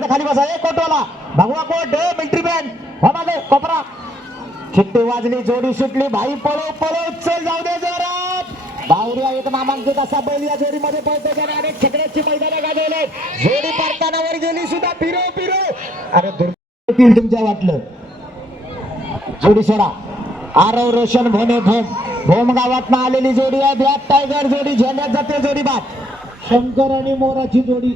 नाही खाली बसा एक कोटवाला. भगवा कोट मिलिटरी बँड हो मागे कोपरा. छिट्टी वाजली जोडी सुटली भाई पळो पळो चल जाऊ दे जोरात. बावऱ्या एक नामांकित असा बैल या जोडीमध्ये पळतो त्याने अनेक छकड्याची मैदानं गाजवले. जोडी परतानावर गेली सुद्धा फिरो फिरो. अरे दुर्गतील तुमच्या वाटलं. जोडी सोडा. आरव रोशन भोने भोम. भोम गावात आलेली जोडी आहे ब्लॅक टायगर जोडी झेंड्यात जाते जोडी बाद. शंकर आणि मोराची जोडी.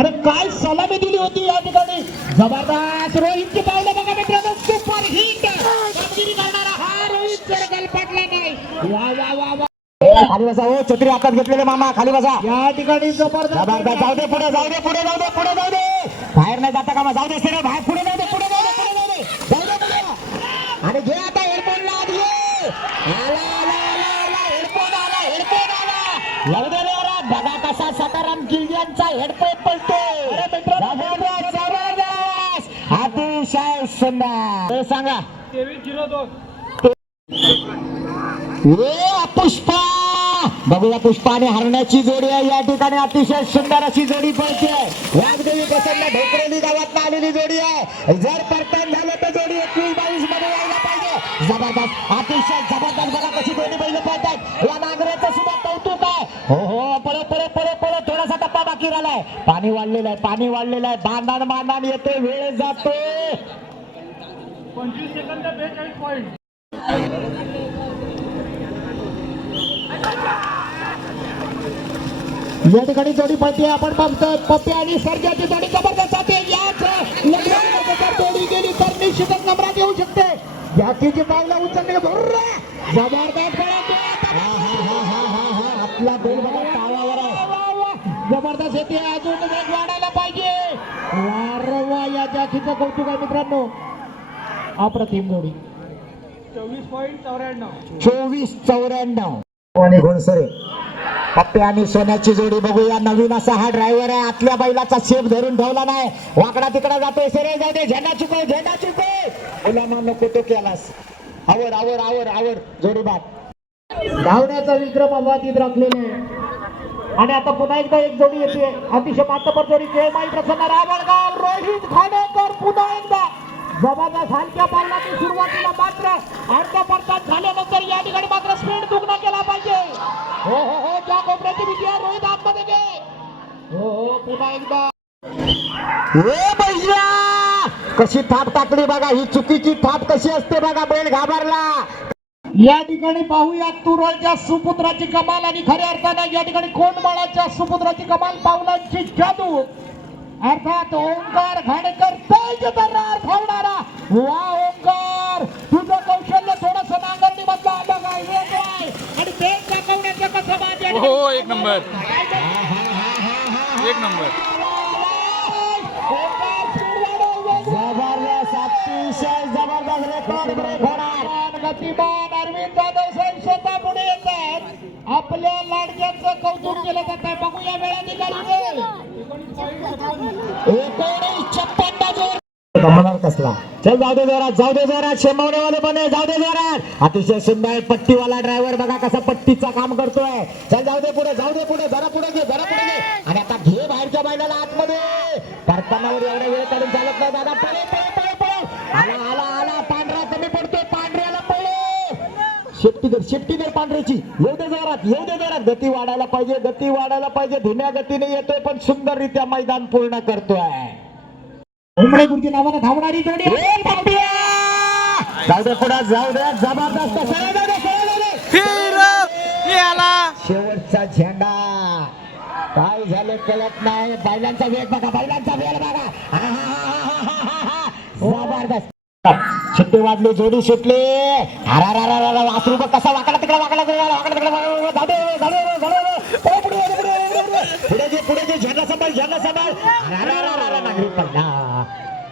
अरे काय सलामी दिली होती या ठिकाणी? जबरदस्त रोहितची पावलं बघा मित्रांनो सुपर हिट कामगिरी करणारा हा रोहित जर गलपटला नाही. वा वा वा वा. खाली बसा हो छत्री हातात घेतलेले मामा खाली बसा. या ठिकाणी जबरदस्त जाऊ दे पुढे जाऊ दे पुढे जाऊ दे पुढे जाऊ दे. बाहेर नाही जाता कामा जाऊ दे सगळं बाहेर पुढे जाऊ दे पुढे जाऊ दे पुढे जाऊ दे. जाऊ दे पुढे. आणि घे आता हेडफोन लाद घे. आला हेडफोन आला हेडफोन आला लावू दे रे अरे बघा हेडफोन पलतो जबरदस्त जबरदस्त. अतिशय सुंदर. सांगा. पुष्पा! बघूया पुष्पा आणि हरण्याची जोडी आहे. या ठिकाणी अतिशय सुंदर अशी जोडी पळते वाघदेवी प्रसन्न ढोकरेली गावात आलेली जोडी आहे. जर परतन झालं तर जोडी एकवीस बावीसमध्ये यायला पाहिजे. जबरदस्त. अतिशय जबरदस्त. बघा कशी दोन्ही बैल पळतात या नांगऱ्याचं सुद्धा कौतुक आहे हो हो पळो पळो पळो पळो थोडासा टप्पा पाणी वाढलेलं आहे पाणी वाढलेलं आहे. बांधान बांधान येते वेळ जातो. पंचवीस सेकंद बेचाळीस पॉईंट या ठिकाणी जोडी पळते आपण बघतोय. पप्पी आणि सर्जाची जोडी जबरदस्त आहे. याच जर जोडी गेली तर निश्चितच नंबरात येऊ शकते. जातीची पावलं उचलणे जबरदस्त जबरदस्त येते अजून वेग वाढायला पाहिजे. वारंवा या जातीचं कौतुक आहे मित्रांनो. अप्रतिम जोडी. चोवीस पॉईंट चौऱ्याण्णव. चोवीस चौऱ्याण्णव. आणि घोणसरे पप्पे आणि सोन्याची जोडी बघूया. नवीन असा हा ड्रायव्हर आहे. आतल्या बैलाचा शेप धरून ठेवला नाही. वाकडा तिकडा जातोय. सरे जाऊ दे झेंडा चुकव झेंडा चुकव मुलांना नको तो केलास. आवर आवर आवर आवर. जोडी बाद धावण्याचा विक्रम अबाधित राखलेला आहे. आणि आता पुन्हा एकदा एक जोडी येते. अतिशय मातबर जोडी. जयमाई प्रसन्न रावणगाव रोहित खाडेकर पुन्हा एकदा. जबरदस्त हलक्या पावलाची सुरुवातीला मात्र अर्ध पडतात झाल्यानंतर या ठिकाणी मात्र स्पीड दुगणा केला पाहिजे. हो हो हो. ज्या कोपऱ्याची भीती आहे रोहित आतमध्ये घे. हो हो. पुन्हा एकदा. ए भैया कशी थाप टाकली बघा. ही चुकीची थाप कशी असते बघा. बैल घाबरला. या ठिकाणी पाहूया तुरळच्या सुपुत्राची कमाल आणि खऱ्या अर्थानं या ठिकाणी कोणमाळाच्या सुपुत्राची कमाल? पावलांची जादू. अर्थात ओंकार घाणेकर तेज धावणारा वा ओंकार! तुझं कौशल्य थोडस नांगरणी मधलं आलं काय? वेगळं आणि तेज दाखवण्याचं कसं माझ्या हो एक नंबर. एक नंबर. अतिशय जबरदस्त रेकॉर्ड ब्रेक होणार. गतिमान अरविंद जाधव साहेब स्वतः पुढे येतात. आपल्या लाडक्यांचं कौतुक केलं जात आहे. बघूया वेळा निघाली एकोणीस छप्पन्न जोर. कमणार कसला? चल जाऊ दे जोरात जाऊ दे जोरात. शेमवणेवाले बने जाऊ दे जोरात. अतिशय सुंदर पट्टीवाला ड्रायव्हर बघा कसा पट्टीचा काम करतोय. चल जाऊ दे पुढे जाऊ दे पुढे जरा पुढे घे जरा पुढे घे. आणि आता घे बाहेरच्या बैलाला आतमध्ये. परतानावर एवढा वेळ काढून चालत नाही दादा. पुढे. शेफ्टी दर पांढऱ्याची. येऊ दे जोरात येऊ दे जोरात गती वाढायला पाहिजे गती वाढायला पाहिजे. धीम्या गतीने येतोय पण सुंदररित्या मैदान पूर्ण करतोय. उमरेपूरची नावानं धावणारी जोडी जाऊ दे पुढे जाऊ दे. जबरदस्त सरळ जाऊ दे, सरळ जाऊ दे. फिर आला. शेवटचा झेंडा. काय झालं कळत नाही. बैलांचा वेग बघा बैलांचा वेग बघा. हा, हा, हा, हा, हा, हा, हा. जबरदस्त. शिट्टी वाजली जोडी सुटली. अरा वासरू बघ कसा वाकडा तिकडे वाकडा तिकडे वाकडा तिकडे वाकडा- जाऊ दे, जाऊ दे, जाऊ दे. पुढे, पुढे, पुढे, पुढे, पुढे, पुढे. पुढे जे पुढे जे झेंडा सांभाळ झेंडा सांभाळ. अरा नागरिक पडला.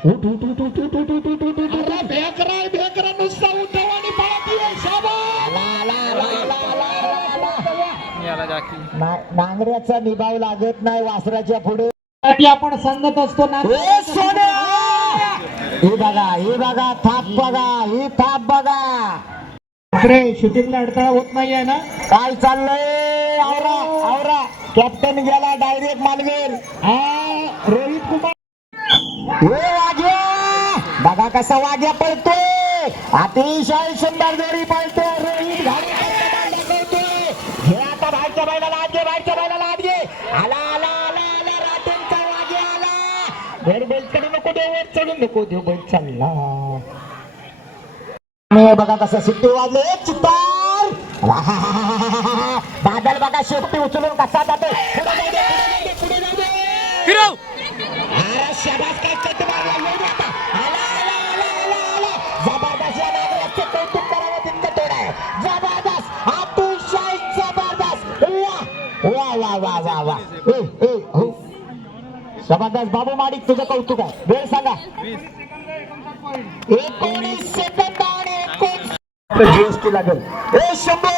उठ उठ उठ उठ उठ उठ उठ उठ उठ उठ. उठ भेकरा भेकरा नुसता उठव आणि पळत ये, शाबास. आला, आला, आला, आला, आला, आला, आला. मी आला जाकी. ना- नांगऱ्याचा निभाव लागत नाही वासराच्या पुढे. आपण सांगत असतो ना ए सोन्या हे बघा हे बघा थाप बघा हे थाप बघा रे शूटिंगला अडथळा होत नाहीये ना काय चाललंय आवरा आवरा कॅप्टन गेला डायरेक्ट मालवीर हा रोहित कुमार हे वाघ्या बघा कसा वाघ्या पळतोय अतिशय सुंदर जोडी पळतोय वर चढून नको देऊ बैल चालला बघा कसं सुट्टी वाजले चित्तार बादल बघा शेपटी उचलून कसा जातो पुढे जाऊ दे, पुढे जाऊ दे, पुढे जाऊ दे. फिरव अरे शाबास काय कट मारला येऊ दे आता. आला, आला, आला, आला, आला. जबरदस्त या नागराजचं कौतुक करावं तितकं थोडं आहे. जबरदस्त अतिशय जबरदस्त वा वा वा वा वा हो. जबरदस्त बाबू माडिक तुझं कौतुक आहे एकोणीस सेकंद आणि एकोणीस जीएसटी लागेल ए शंभू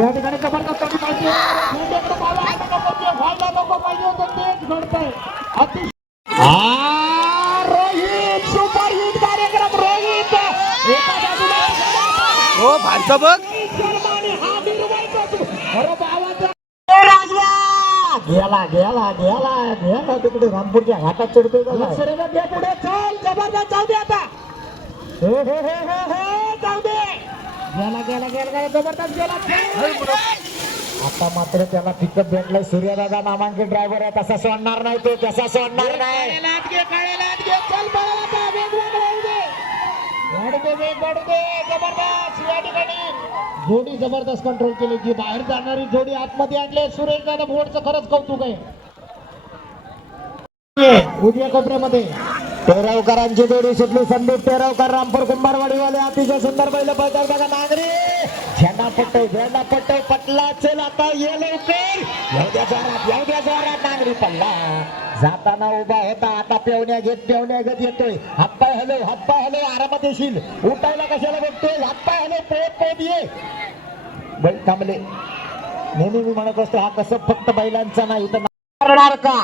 या ठिकाणी जबरदस्त पाहिजे व्हायला नको पाहिजे होतं. तेच घडतंय. अतिशय रोहित सुपर हिट कार्यक्रम. रोहित हो भालचा बघ. गेला गेला गेला गेला. तिकडे रामपूरच्या घाटात चढतोय पुढे. चल जबरदस्त जाऊ दे आता. हे, हे, हे, हे, हे, जाऊ दे. गेला गेला गेला गेला जबरदस्त गेला. आता मात्र त्याला पिकअप भेटलाय. सूर्यदादा नामांकित ड्रायव्हर आहे. तसा सोडणार नाही तो तसा सोडणार नाही. वाढू दे, वेग वाढू जबरदस्त या ठिकाणी. जोडी जबरदस्त कंट्रोल केली जी बाहेर जाणारी जोडी आतमध्ये आणले. सुरेश दादा भोडचं खरंच कौतुक आहे. उजव्या कोपऱ्यामध्ये पेरवकरांची जोडी सुटली. संदीप पेरवकर रामपूर कुंभारवाडीवाले अतिशय सुंदर पहिलं पळतात. बघा नागरी. झेंडा पट्टो झेंडा पट्टो पटला चल आता ये लवकर. येऊ द्या जोरात येऊ द्या जोरात नागरी पडला जाताना उभा होता आता पेवण्या घेत पेवण्या घेत येतोय. हातपाय हलो हातपाय हलो आरामात येशील. उठायला कशाला बघतोय? हातपाय हलो पोत पोत ये. बैल थांबले. नेहमी मी म्हणत असतो हा कसं फक्त बैलांचा नाही तर करणार का?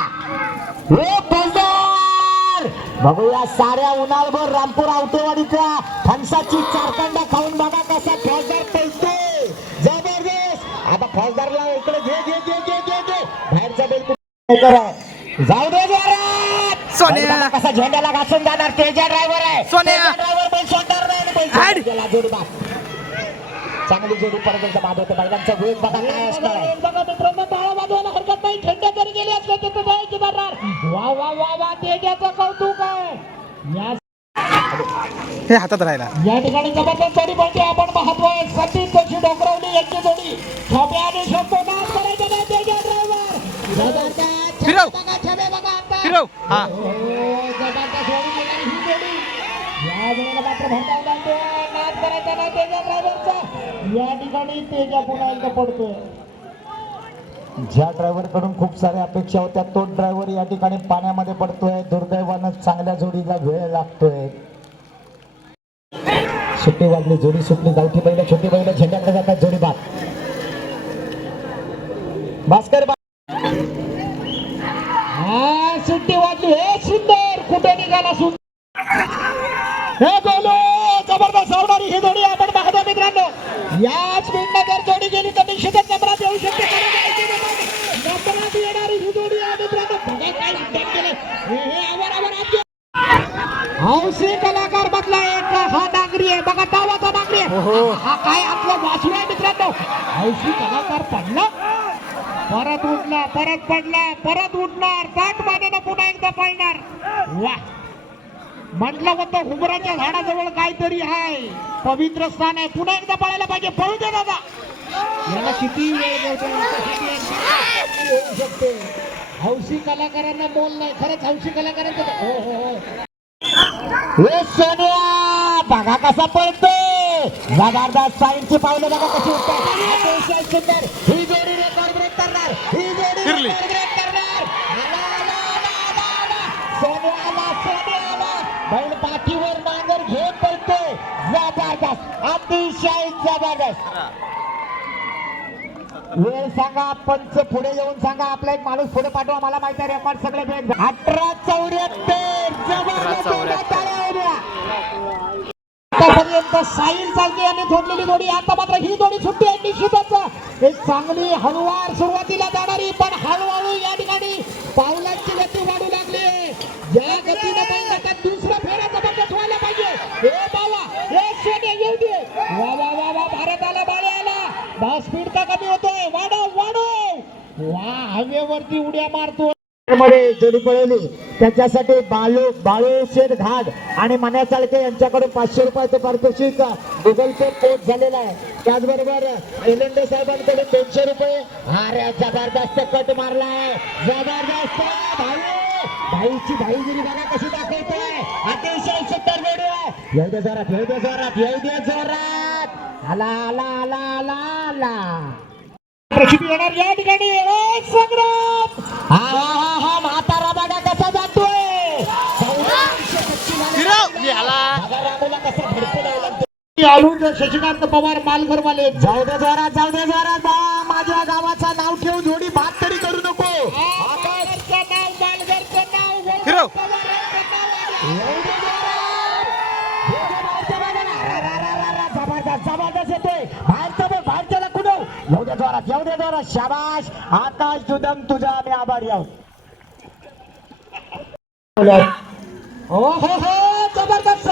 बघूया साऱ्या उन्हाळभर रामपूर आवटेवाडीच्या फणसाची चारकांडा खाऊन बघा कसा खेळ पळतोय फौजदारला इकडे घे घे घे घे घे घे. बाहेरचा बेल करा. जाऊ दे जोरात. सोन्या. कसा झेंड्याला घासून जाणार? तेजा ड्रायव्हर आहे. सोन्या. ड्रायव्हर बैल सोडणार नाही. गेला बाद चांगली जोडी परत एकदा बाद होते. बैलांचा वेग बघा काय असणार आहे. बघा मित्रांनो टाळा वाजवायला हरकत नाही. थंड जरी गेली असले तिथे जायची जाणार वा वा वा वा. तेजाचं कौतुक आहे. हे हातात राहिला. या ठिकाणी जबरदस्त जोडी म्हणजे आपण पाहतोय संदीप जोशी डोंगरवली यांची जोडी. आणि शंभू नाच करायचं नाही तेजा ड्रायव्हर. जबरदस्त छबे फिरव. बघा छबे बघा आता. फिरव. हा. हो, जबरदस्त जोडी मिळाली ही जोडी. या वेळेला मात्र भरताव लागतोय नाच करायचा नाही तेजा ड्रायव्हरचा. या ठिकाणी तेजा पुन्हा एकदा पडतोय. ज्या ड्रायव्हरकडून खूप साऱ्या अपेक्षा होत्या तो ड्रायव्हर या ठिकाणी पाण्यामध्ये पडतोय. दुर्दैवानं चांगल्या जोडीला वेळ लागतोय. सुट्टी वाढली जोडी सुटली गावठी बैल छोटी बैल झेंड्याकडे जातात जोडी बाद भास्कर हा सुट्टी वाजली. हे सुंदर कुठे निघाला सुंदर? हे गोलो जबरदस्त आवणारी ही जोडी आपण पाहतो मित्रांनो. याच मिनिटात जर जोडी गेली तर निश्चितच नंबरात येऊ शकते. नंबरात येणारी ही जोडी आहे मित्रांनो. बघा काय उड्डाण केलंय. हे आवर आवर हौशी कलाकार मधला एक हा नागरी आहे. बघा तावाचा नागरी आहे. हा काय आपलं वासरू आहे मित्रांनो? हौशी कलाकार पडला. परत उठला परत पडला परत उठणार. ताट मानेनं पुन्हा एकदा पळणार. वा. म्हटलं होतं हुबराच्या झाडाजवळ काहीतरी आहे. पवित्र स्थान आहे. पुन्हा एकदा पळायला पाहिजे. पळू दे दादा. याला किती वेळ हौशी कलाकारांना बोल नाही. खरंच हौशी कलाकारांचं हो हो हो. बघा कसा पळतोय! जबरदस्त साईनची पावलं बघा कशी उठतात. सुंदर. ही जोडी रेकॉर्ड ब्रेक करणार. ही जोडी. रेकॉर्ड ब्रेक करणार. आला, आला, आला, आला, आला. सोन्या आला सोन्या आला बैल पाठीवर नांगर घेऊन पळतोय. जबरदस्त. अतिशय जबरदस्त. वेळ सांगा पंच पुढे येऊन सांगा. आपला एक माणूस पुढे पाठवा. मला माहिती आहे रेकॉर्ड सगळे भेट अठरा चौऱ्याहत्तर. आतापर्यंत साहिल चालते यांनी थोडलेली जोडी. आता मात्र ही जोडी सुट्टी आहे निश्चितच. एक चांगली हळुवार सुरुवातीला जाणारी पण हळूहळू या ठिकाणी पावलांची गती वाढू लागली ज्या गतीने पण आता दुसरा फेरा जबरदस्त व्हायला पाहिजे. हे बाबा हे शेट येऊ दे. वा वा वा भारताला बाळे आला. दहा स्पीड बघा वरती उड्या मारतो. मध्ये जोडी पळवली. त्याच्यासाठी बालू बाळू शेठ घाट आणि मन्या चालके यांच्याकडून पाचशे रुपयाचं पारितोषिक गुगल पे पोस्ट झालेलं आहे. त्याचबरोबर एलंडे साहेबांकडून दोनशे रुपये अरे जबरदस्त कट मारलाय जबरदस्त भाईची भाईगिरी बघा कशी दाखवतोय. अतिशय सुंदर गोडी आहे. येऊ दे जोरात येऊ दे जोरात येऊ दे जोरात. आला आला आला आला आला. प्रसिद्धी येणार या ठिकाणी संग्राम हा हा हा हा म्हातारा बघा कसा जातोय. आलून शशिकांत पवार मालघरवाले जाऊ दे जोरात जाऊ दे जोरात बा माझ्या गावाचं नाव ठेव जोडी भात तरी करू नको आकाशचं नाव मालघरचं नाव जोरात येऊ दे जोरात शाबाश आकाश जुदम तुझा आम्ही आभारी आहोत. हो हो हो जबरदस्त.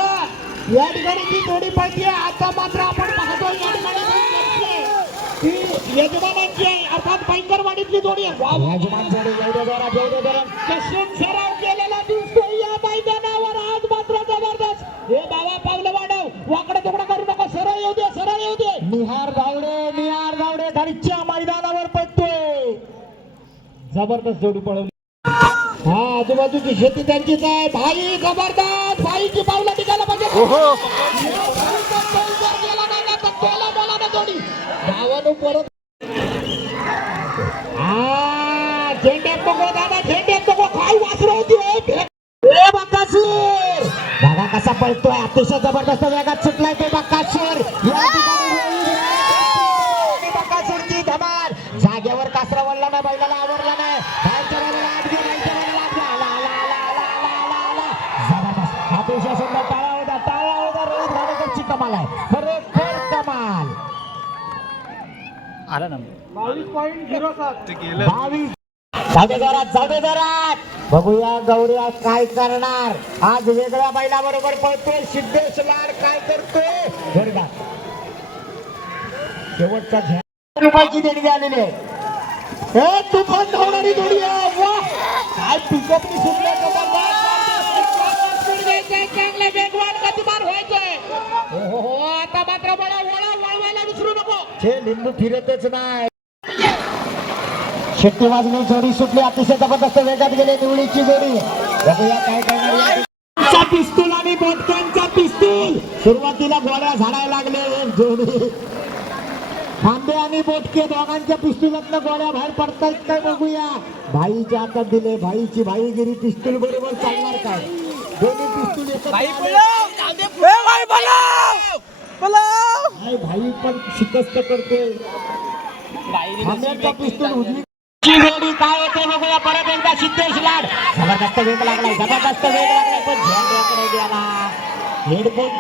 या ठिकाणी जी जोडी पळते आता मात्र आपण पाहतो या ठिकाणी यजमानांची अर्थात पैंकरवाडीतली जोडी आहे. यजमान जोडी येऊ दे जोरात येऊ दे जोरात कसून सराव. जबरदस्त जोडी पळवली. हा आजूबाजूची शेती त्यांचीच आहे. भाई जबरदस्त. भाईची पावलं निघायला पाहिजे. परत हा झेंड्यात दादा झेंड्यात काय वासरं होती बघा कसा पळतोय? अतिशय जबरदस्त वेगात सुटलाय तो बकासूर या ठिकाणी रोहित आणि बकासूरची धमाल जागेवर कासरा वळला नाही बैलाला आवरला नाही बाहेरच्या बाजूला आत गेला, बाहेरच्या बाजूला आत गेला. आला, आला, आला, आला, आला, आला, आला. जबरदस्त अतिशय सुंदर टाळा होता टाळा होता रोहित घाडेकरची कमाल आहे. खरोखर कमाल. आला ना. बावीस पॉईंट झिरो सात. बावीस. बघूया गौऱ्या काय करणार. आज वेगळ्या बैलाबरोबर पळतोय. सिद्धेश लाड काय करतोय? जोरदार शेवटचा रुपयाची देणगी आलेली आहे. हे तुफान धावणारी जोडी आहे. वा. काय पिकअपनी सुटल्या आता मात्र बळा वळा वळवायला विसरू नको. हे लिंबू फिरतच नाही. शेट्टी वाजली जोडी सुटली अतिशय जबरदस्त वेगात गेले निवडीची जोडी. बघूया काय करणार या चा पिस्तूल आणि बोटक्यांचा पिस्तूल. सुरुवातीला गोळ्या झाडायला लागले एक जोडी. खांबे आणि बोटके दोघांच्या पिस्तुलातनं गोळ्या बाहेर पडतायत काय बघूया. भाईच्या हातात दिले भाईची भाईगिरी पिस्तूल बरोबर चालणार काय? दोन्ही पिस्तूल एकत्र भाई पण शिकस्त करतोय. जोडी काय होते बघूया परत एकदा सिद्धेश लाड. जबरदस्त वेग लागलाय जबरदस्त वेग लागलाय पण झेंड्याकडे गेला हेडफोन